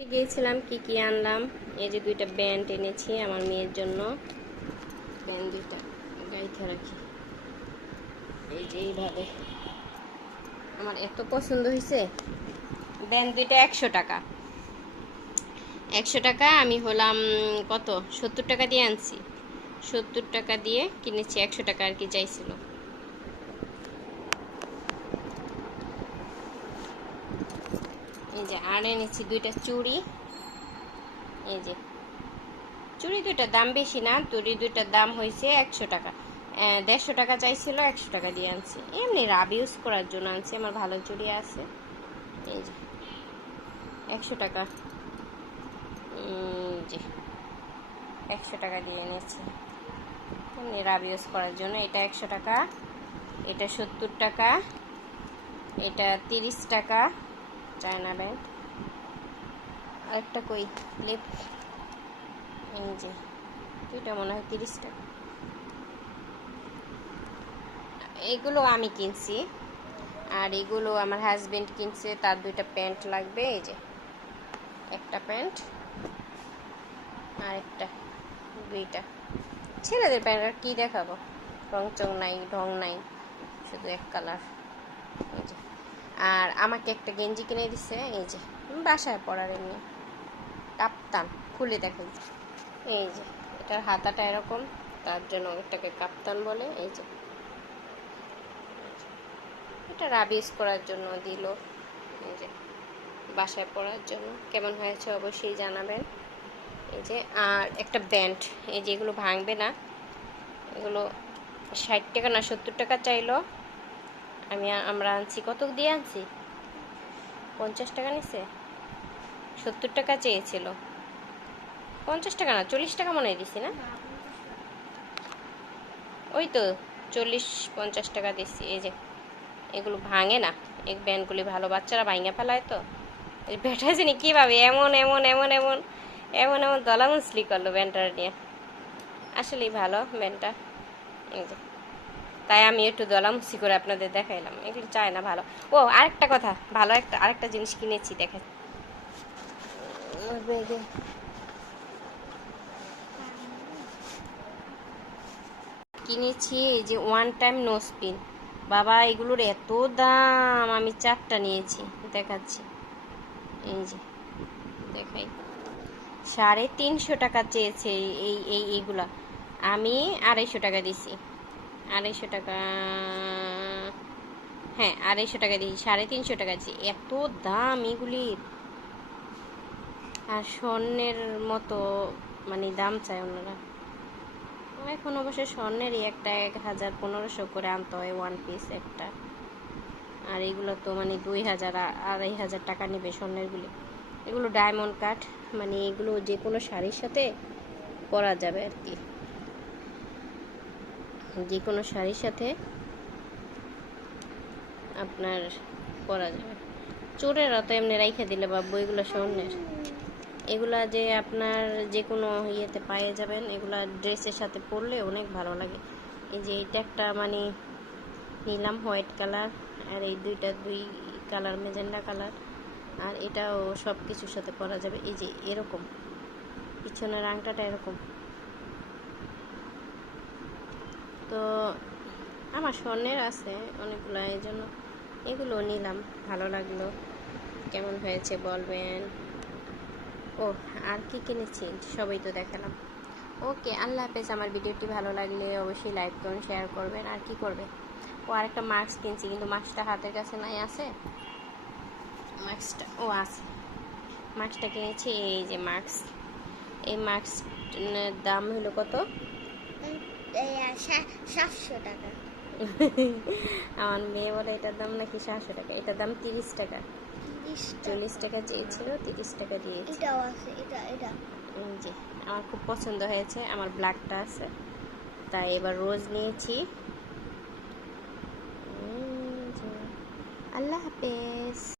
গিয়েছিলাম, কি কি আনলাম? এই যে দুইটা ব্যান্ড এনেছি আমার মেয়ের জন্য। ব্যান্ড দুইটা গাইতে রাখি। এই যে এইভাবে। আমার এত পছন্দ হয়েছে। ব্যান্ড দুইটা একশো টাকা। একশো টাকা, আমি হলাম, কত? সত্তর টাকা দিয়ে আনছি। সত্তর টাকা দিয়ে কিনেছি, একশো টাকা আর কি চাইছিল। এই যে আর এনেছি দুইটা চুড়ি। এই যে। চুড়ি দুইটার দাম বেশি না, চুড়ি দুইটার দাম হয়েছে একশো টাকা। দেড়শো টাকা চাইছিল, একশো টাকা দিয়ে আনছি। এমনি রাব ইউজ করার জন্য আনছি, আমার ভালো চুড়ি আছে। এই যে। একশো টাকা। জি। একশো টাকা দিয়ে এনেছি। এমনি রাব ইউজ করার জন্য, এটা একশো টাকা, এটা সত্তর টাকা, এটা তিরিশ টাকা। China band. আরেকটা কই? লিপ। এই যে এটা মনে হয় তিরিশ টাকা এগুলো আমি কিনছি। আর এগুলো আমার হাজবেন্ড কিনছে, তার দুইটা প্যান্ট লাগবে, এই যে। একটা প্যান্ট আর একটা দুইটা। ছেলেদের প্যান্ট আর কি দেখাবো? রং চং নাই, ঢং নাই, শুধু এক কালার। এই যে। আর আমাকে একটা গেঞ্জি কিনে দিছে, এই যে বাসায় পরার এমনি। কাপ্তান, খুলে দেখাই। এই যে, এটার হাতাটা এরকম, তার জন্য এটাকে কাপ্তান বলে, এই যে। এটা রাবিস করার জন্য দিল, এই যে, বাসায় পরার জন্য। কেমন হয়েছে অবশ্যই জানাবেন। এই যে, আর একটা ব্যান্ড, এই যে এগুলো ভাঙবে না। এগুলো ষাট টাকা না সত্তর টাকা চাইলো। আমি আমরা আনছি। কত দিয়ে আনছি? পঞ্চাশ টাকা নিছে? সত্তর টাকা চেয়েছিল। পঞ্চাশ টাকা না, চল্লিশ টাকা মনে দিছি না? ওই তো, চল্লিশ, পঞ্চাশ টাকা দিচ্ছি এই যে, এগুলো ভাঙে না। এই ব্যান্ডগুলি ভালো, বাচ্চারা ভাঙে ফেলায় তো। এই ব্যাটা জানি কীভাবে এমন এমন এমন এমন এমন এমন দলা মুসলি করল ব্যান্ডটা নিয়ে। আসলেই ভালো ব্যান্ডটা এই যে। তাই আমি একটু দলামুসি করে আপনাদের দেখাইলাম। এগুলো চায় না ভালো। ও, আরেকটা কথা। ভালো একটা, আরেকটা জিনিস কিনেছি, দেখেন। কিনেছি এই যে ওয়ান টাইম নো স্পিন বাবা, এগুলোর এত দাম। আমি চারটা নিয়েছি, দেখাচ্ছি। এই যে, দেখাই। সাড়ে তিনশো টাকা চেয়েছে এই এই, এইগুলা। আমি আড়াইশো টাকা দিছি। আড়াইশো টাকা। হ্যাঁ আড়াইশো টাকা দিয়েছি, সাড়ে তিনশো টাকা দিয়েছি। এত দাম এগুলির আর স্বর্ণের মতো মানে দাম চায় ওনারা এখন অবশ্য স্বর্ণেরই একটা এক হাজার পনেরোশো করে আনতে হয় ওয়ান পিস একটা। আর এগুলো তো মানে দুই হাজার আড়াই হাজার টাকা নেবে স্বর্ণেরগুলি। এগুলো ডায়মন্ড কাট মানে এগুলো যে কোনো শাড়ির সাথে পরা যাবে আর কি। যে কোনো শাড়ির সাথে আপনার পরা যাবে। চোরেরা তো এমনি রাইখে দিলে বা বইগুলো স্বর্ণের। এগুলা যে আপনার যে কোনো ইয়েতে পায়ে যাবেন, এগুলা ড্রেসের সাথে পরলে অনেক ভালো লাগে। এই যে এটা একটা মানে নিলাম হোয়াইট কালার, আর এই দুইটা দুই কালার, মেজেন্ডা কালার, আর এটাও সব কিছুর সাথে পরা যাবে। এই যে এরকম, পিছনের আংটাটা এরকম। তো আমার স্বর্ণের আছে অনেকগুলো এই জন্য এগুলো নিলাম, ভালো লাগল। কেমন হয়েছে বলবেন? ও আর কি কিনেছি? সবই তো দেখালাম। ওকে, আল্লাহ হাফেজ, আমার ভিডিওটি ভালো লাগলে অবশ্যই লাইক করুন, শেয়ার করবেন, আর কি করবে? ও আরেকটা মাস্ক কিনছি, কিন্তু মাস্কটা হাতের কাছে নাই, আছে? মাস্কটা, ও আছে। মাস্কটা কিনেছি, এই যে মাস্ক। এই মাস্কের দাম হলো কত? সাতশো টাকা। আমার মেয়ে বলে এটার দাম নাকি সাতশো টাকা? এটার দাম তিরিশ টাকা। চল্লিশ টাকা চেয়েছিল তিরিশ টাকা দিয়েছি। এটাও আছে এটা এটা। যে আমার খুব পছন্দ হয়েছে আমার ব্ল্যাকটা আছে। তাই এবার রোজ নিয়েছি। আল্লাহ হাফেজ।